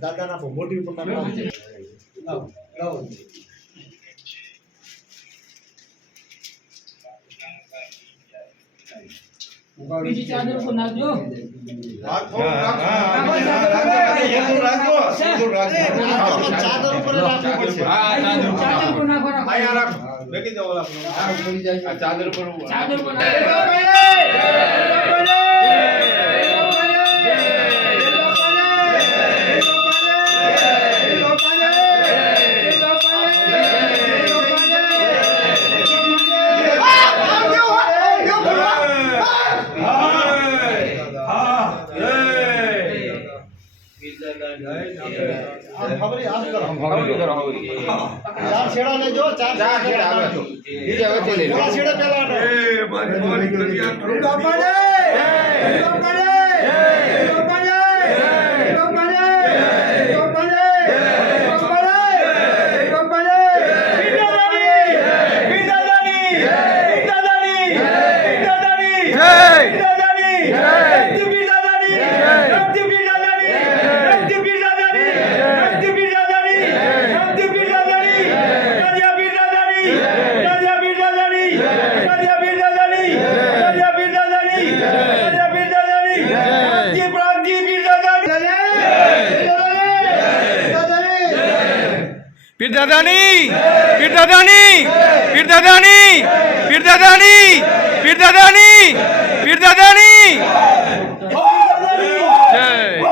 દાદા મોટી બીજી ચાદર ઉપર નાખજો ચાદર ઉપર રાખવું પડશે ચાદર ઉપર નાખો ચાદર ઉપર ચાર છેડા લેજો ચાર છેડા લેજો બીજા વચ્ચે લઈ લો છેડા પેલા એ મારી મારી કરી આ બાપાને બાપાને બાપાને બાપાને બાપાને બાપાને બિદાદાની બિદાદાની બિદાદાની બિદાદાની Pirdadani, Pirdadani, Pirdadani, Pirdadani, Pirdadani, Pirdadani. Jai,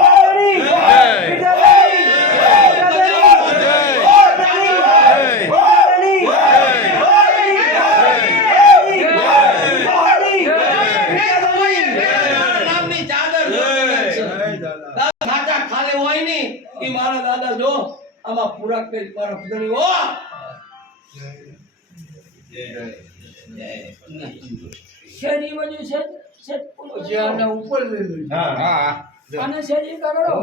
આમાં પૂરા કરી પરફ ગણી ઓ શેરી વજુ છે છે જ્યાંને ઉપર લઈ લો હા અને શેરી કરો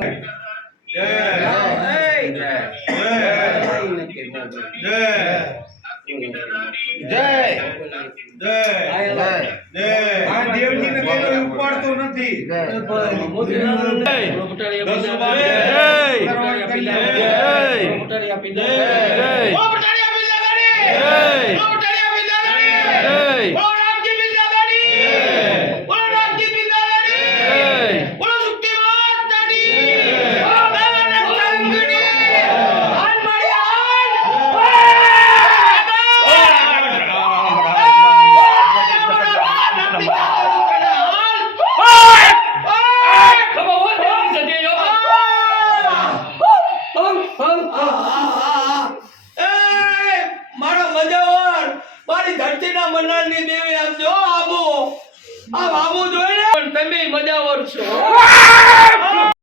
જય આ દેવજીને પેલો ઉપાડતો નથી મજાવર છો